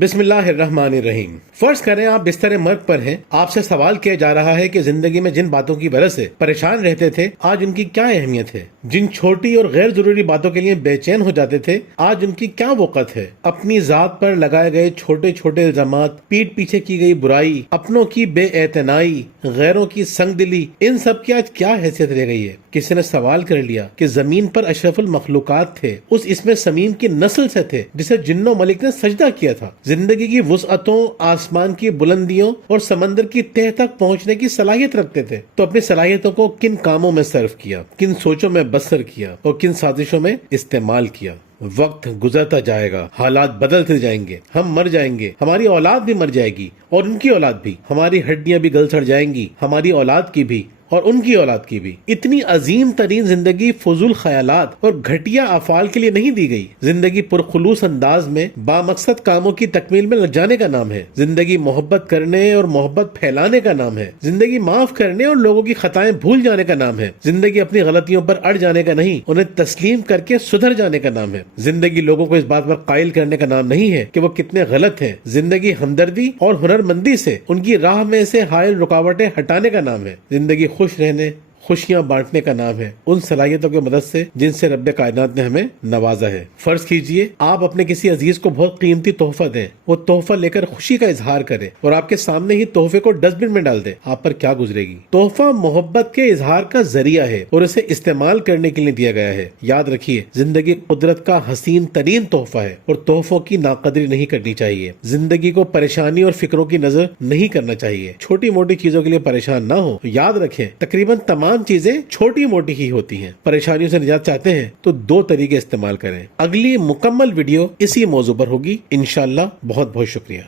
بسم اللہ الرحمن الرحیم۔ فرض کریں آپ بستر مرگ پر ہیں، آپ سے سوال کیا جا رہا ہے کہ زندگی میں جن باتوں کی وجہ سے پریشان رہتے تھے آج ان کی کیا اہمیت ہے، جن چھوٹی اور غیر ضروری باتوں کے لیے بے چین ہو جاتے تھے آج ان کی کیا وقت ہے، اپنی ذات پر لگائے گئے چھوٹے چھوٹے الزامات، پیٹھ پیچھے کی گئی برائی، اپنوں کی بے اعتنائی، غیروں کی سنگ دلی، ان سب کی آج کیا حیثیت رہ گئی ہے۔ کسی نے سوال کر لیا کہ زمین پر اشرف المخلوقات تھے، اس اسم سمیم کی نسل سے تھے جسے جن و ملک نے سجدہ کیا تھا، زندگی کی وسعتوں، آسمان کی بلندیوں اور سمندر کی تہہ تک پہنچنے کی صلاحیت رکھتے تھے، تو اپنی صلاحیتوں کو کن کاموں میں صرف کیا، کن سوچوں میں بسر کیا اور کن سازشوں میں استعمال کیا۔ وقت گزرتا جائے گا، حالات بدلتے جائیں گے، ہم مر جائیں گے، ہماری اولاد بھی مر جائے گی اور ان کی اولاد بھی، ہماری ہڈیاں بھی گل سڑ جائیں گی، ہماری اولاد کی بھی اور ان کی اولاد کی بھی۔ اتنی عظیم ترین زندگی فضول خیالات اور گھٹیا افعال کے لیے نہیں دی گئی۔ زندگی پرخلوص انداز میں بامقصد کاموں کی تکمیل میں لگ جانے کا نام ہے۔ زندگی محبت کرنے اور محبت پھیلانے کا نام ہے۔ زندگی معاف کرنے اور لوگوں کی خطائیں بھول جانے کا نام ہے۔ زندگی اپنی غلطیوں پر اڑ جانے کا نہیں، انہیں تسلیم کر کے سدھر جانے کا نام ہے۔ زندگی لوگوں کو اس بات پر قائل کرنے کا نام نہیں ہے کہ وہ کتنے غلط ہیں۔ زندگی ہمدردی اور ہنرمندی سے ان کی راہ میں سے حائل رکاوٹیں ہٹانے کا نام ہے۔ زندگی خوش رہنے، خوشیاں بانٹنے کا نام ہے، ان صلاحیتوں کی مدد سے جن سے رب کائنات نے ہمیں نوازا ہے۔ فرض کیجئے آپ اپنے کسی عزیز کو بہت قیمتی تحفہ دیں، وہ تحفہ لے کر خوشی کا اظہار کرے اور آپ کے سامنے ہی تحفے کو ڈسٹ بن میں ڈال دے، آپ پر کیا گزرے گی؟ تحفہ محبت کے اظہار کا ذریعہ ہے اور اسے استعمال کرنے کے لیے دیا گیا ہے۔ یاد رکھیے، زندگی قدرت کا حسین ترین تحفہ ہے اور تحفوں کی ناقدری نہیں کرنی چاہیے۔ زندگی کو پریشانی اور فکروں کی نظر نہیں کرنا چاہیے۔ چھوٹی موٹی چیزوں کے لیے پریشان نہ ہو۔ یاد رکھیں، تقریباً تمام چیزیں چھوٹی موٹی ہی ہوتی ہیں۔ پریشانیوں سے نجات چاہتے ہیں تو دو طریقے استعمال کریں۔ اگلی مکمل ویڈیو اسی موضوع پر ہوگی انشاءاللہ۔ بہت بہت شکریہ۔